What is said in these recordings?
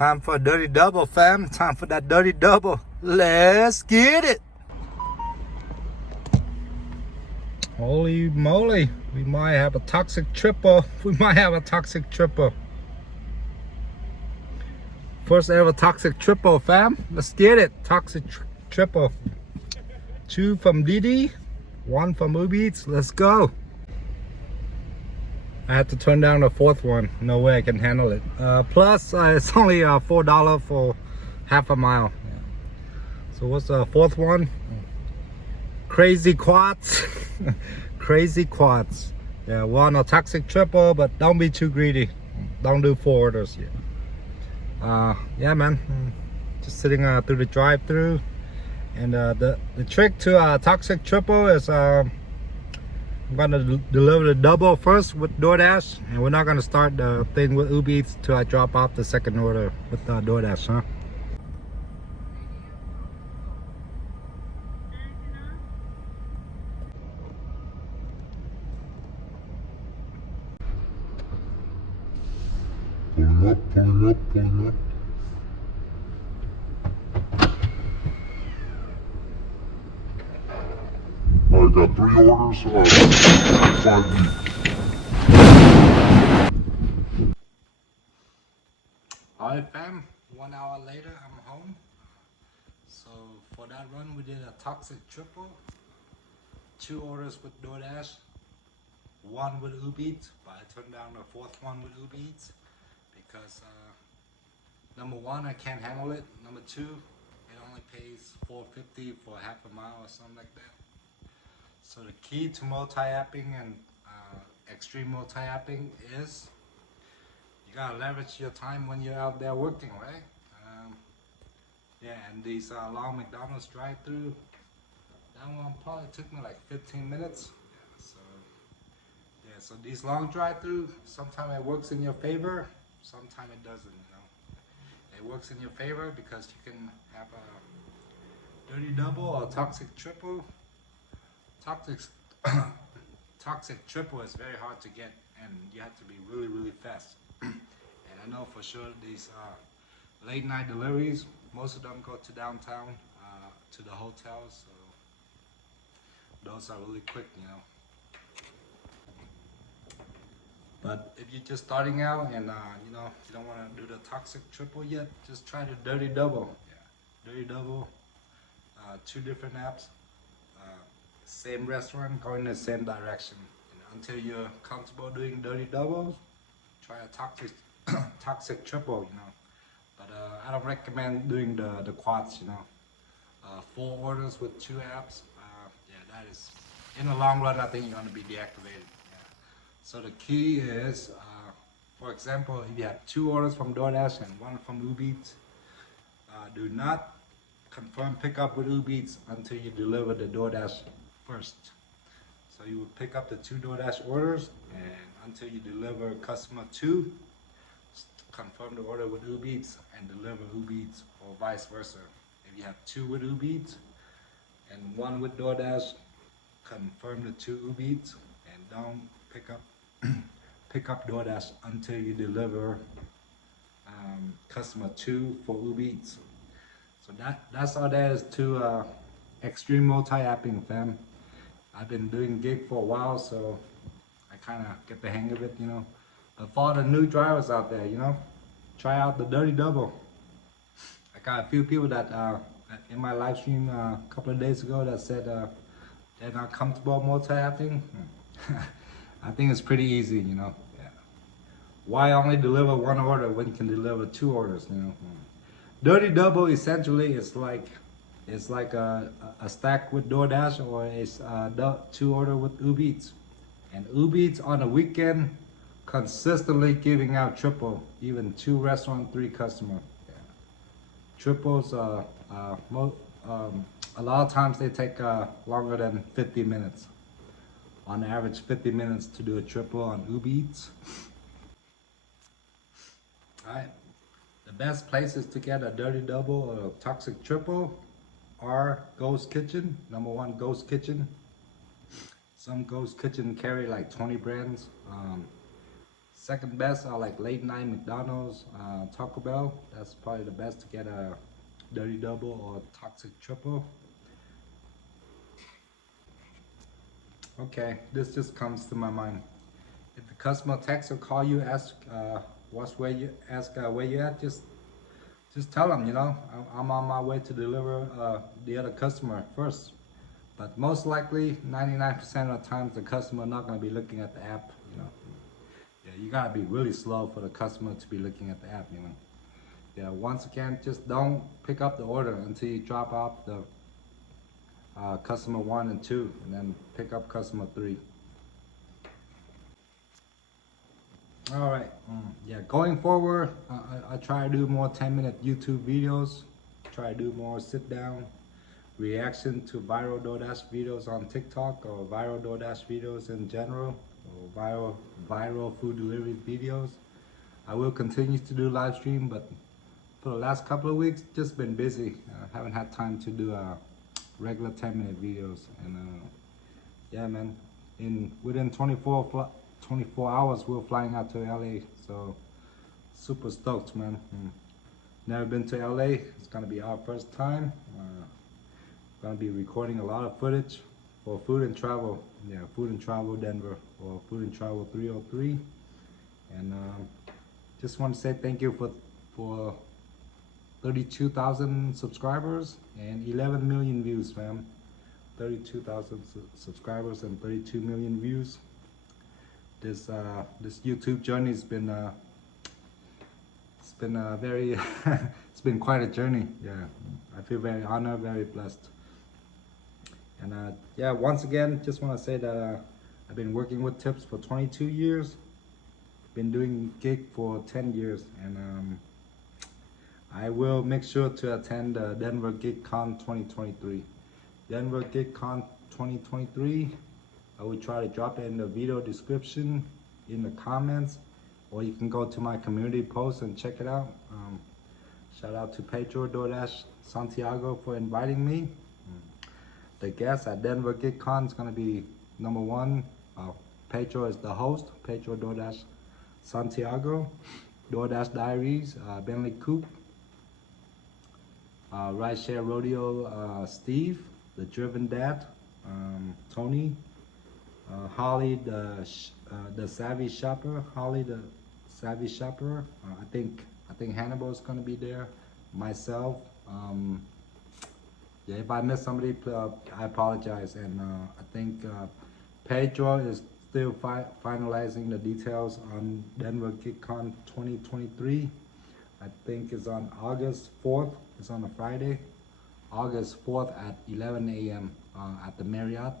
Time for a dirty double, fam. Time for that dirty double. Let's get it. Holy moly. We might have a toxic triple. We might have a toxic triple. First ever toxic triple, fam. Let's get it. Toxic triple. 2 from Didi, 1 from Uber Eats. Let's go. I had to turn down the 4th one. No way I can handle it. Plus, it's only $4 for half a mile. So what's the 4th one? Crazy quads. Crazy quads. Yeah, one a toxic triple, but don't be too greedy. Don't do 4 orders yet. Yeah, man. Just sitting through the drive-through. And the trick to a toxic triple is I'm gonna deliver the double first with Doordash, and we're not gonna start the thing with Uber Eats till I drop off the second order with Doordash, huh? Pulling up. I got 3 orders, 5 each. Alright, fam. 1 hour later, I'm home. So for that run, we did a toxic triple. 2 orders with Doordash, 1 with Uber Eats, but I turned down the 4th one with Uber Eats because number 1, I can't handle it. Number 2, it only pays $4.50 for half a mile or something like that. So the key to multi-apping and extreme multi-apping is you gotta leverage your time when you're out there working, right? Yeah, and these long McDonald's drive-through, that one probably took me like 15 minutes. So these long drive-through, sometimes it works in your favor, sometimes it doesn't, you know. It works in your favor because you can have a dirty double or toxic triple. Toxic triple is very hard to get, and you have to be really fast. And I know for sure these late night deliveries, most of them go to downtown, to the hotels, so those are really quick, you know. But if you're just starting out and you know, you don't want to do the toxic triple yet, just try the dirty double. Yeah, dirty double, 2 different apps, same restaurant, going in the same direction. And until you're comfortable doing dirty doubles, try a toxic triple, you know. But I don't recommend doing the quads, you know. 4 orders with 2 apps, yeah, that is, in the long run, I think you're going to be deactivated. So the key is, for example, if you have 2 orders from Doordash and 1 from Uber Eats, do not confirm pickup with Uber Eats until you deliver the Doordash first. So you will pick up the 2 Doordash orders, and until you deliver customer 2, confirm the order with Uber Eats and deliver Uber Eats, or vice versa. If you have 2 with Uber Eats and 1 with Doordash, confirm the 2 Uber Eats and don't pick up Doordash until you deliver customer 2 for Uber Eats. So that's all there is to extreme multi-apping, fam. I've been doing gig for a while, so I kind of get the hang of it, you know. But for all the new drivers out there, you know, try out the dirty double. I got a few people that in my live stream a couple of days ago that said they're not comfortable multi-apping. I think it's pretty easy, you know. Yeah. Why only deliver 1 order when you can deliver 2 orders, you know? Dirty double essentially is like a stack with Doordash, or it's 2 order with Uber Eats. And Uber Eats on the weekend consistently giving out triple, even 2 restaurant, 3 customer. Yeah. Triples, a lot of times they take longer than 50 minutes. On average, 50 minutes to do a triple on Uber Eats. Alright, the best places to get a dirty double or a toxic triple are Ghost Kitchen. Number 1, Ghost Kitchen. Some Ghost Kitchen carry like 20 brands. Second best are like late night McDonald's, Taco Bell. That's probably the best to get a dirty double or toxic triple. Okay, this just comes to my mind. If the customer texts or call you, ask where you at, just tell them, you know, I'm on my way to deliver the other customer first. But most likely, 99% of the times, the customer not gonna be looking at the app, you know. Yeah, you gotta be really slow for the customer to be looking at the app, you know. Yeah, once again, just don't pick up the order until you drop off the customer 1 and 2, and then pick up customer 3. All right, yeah, going forward, I try to do more 10-minute YouTube videos, try to do more sit-down reaction to viral Doordash videos on TikTok, or viral Doordash videos in general, or viral food delivery videos. I will continue to do live stream, but for the last couple of weeks, just been busy. Haven't had time to do regular 10-minute videos. And yeah, man, within 24 hours, we're flying out to LA. So super stoked, man. Never been to LA. It's gonna be our first time. Gonna be recording a lot of footage for Food and Travel. Yeah, Food and Travel Denver, or Food and Travel 303. And just want to say thank you for 32,000 subscribers and 11 million views, fam. 32,000 subscribers and 32 million views. This YouTube journey has been very it's been quite a journey. Yeah, I feel very honored, very blessed. And yeah, once again, just want to say that I've been working with tips for 22 years. Been doing gig for 10 years, and I will make sure to attend Denver GigCon 2023. Denver GigCon 2023. I will try to drop it in the video description, in the comments, or you can go to my community post and check it out. Shout out to Pedro Doordash Santiago for inviting me. The guest at Denver GigCon is going to be number 1. Pedro is the host, Pedro Doordash Santiago. Doordash Diaries, Bentley Coupe. Rideshare Rodeo, Steve, the Driven Dad, Tony. Holly, the Savvy Shopper. Holly, the Savvy Shopper. I think Hannibal is going to be there. Myself. Yeah, if I miss somebody, I apologize. And I think Pedro is still finalizing the details on Denver GigCon 2023. I think it's on August 4th. It's on a Friday. August 4th at 11 a.m. At the Marriott.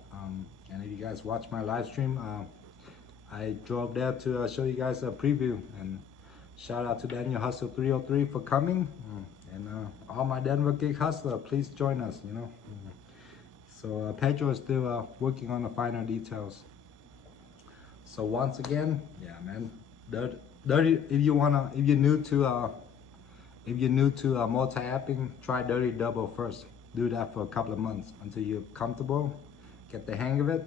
And if you guys watch my live stream, I drove there to show you guys a preview. And shout out to Daniel Hustle 303 for coming. And all my Denver Gig Hustler, please join us, you know. So Pedro is still working on the finer details. So once again, yeah, man, dirty. If you're new to multi-apping, try Dirty Double first. Do that for a couple of months until you're comfortable, get the hang of it,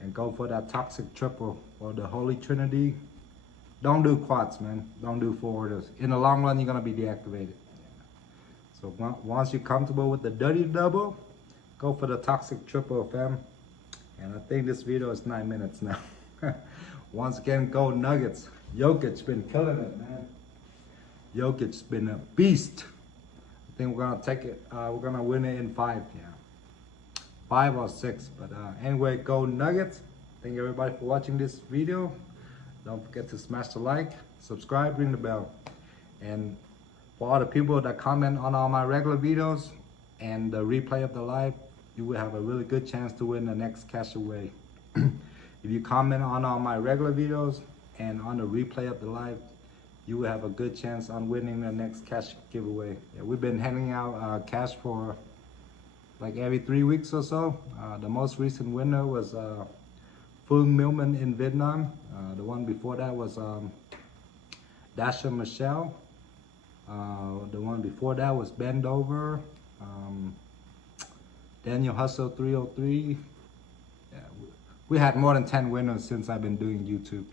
and go for that toxic triple or the Holy Trinity. Don't do quads, man. Don't do 4 orders. In the long run, you're gonna be deactivated. So once you're comfortable with the Dirty Double, go for the toxic triple, fam. And I think this video is 9 minutes now. Once again, go Nuggets. Jokic been killing it, man. Jokic's been a beast. I think we're gonna take it. We're gonna win it in 5. Yeah, 5 or 6. But anyway, go Nuggets. Thank everybody for watching this video. Don't forget to smash the like, subscribe, ring the bell, and for all the people that comment on all my regular videos and the replay of the live, you will have a really good chance to win the next cash away. If you comment on all my regular videos and on the replay of the live, you will have a good chance on winning the next cash giveaway. Yeah, we've been handing out cash for like every 3 weeks or so. The most recent winner was Phương Milman in Vietnam. The one before that was Dasha Michelle. The one before that was Bend Over. Daniel Hustle 303. Yeah, we had more than 10 winners since I've been doing YouTube.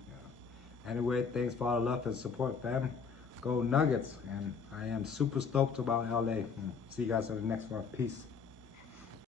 Anyway, thanks for all the love and support, fam. Go Nuggets. And I am super stoked about LA. See you guys on the next one. Peace.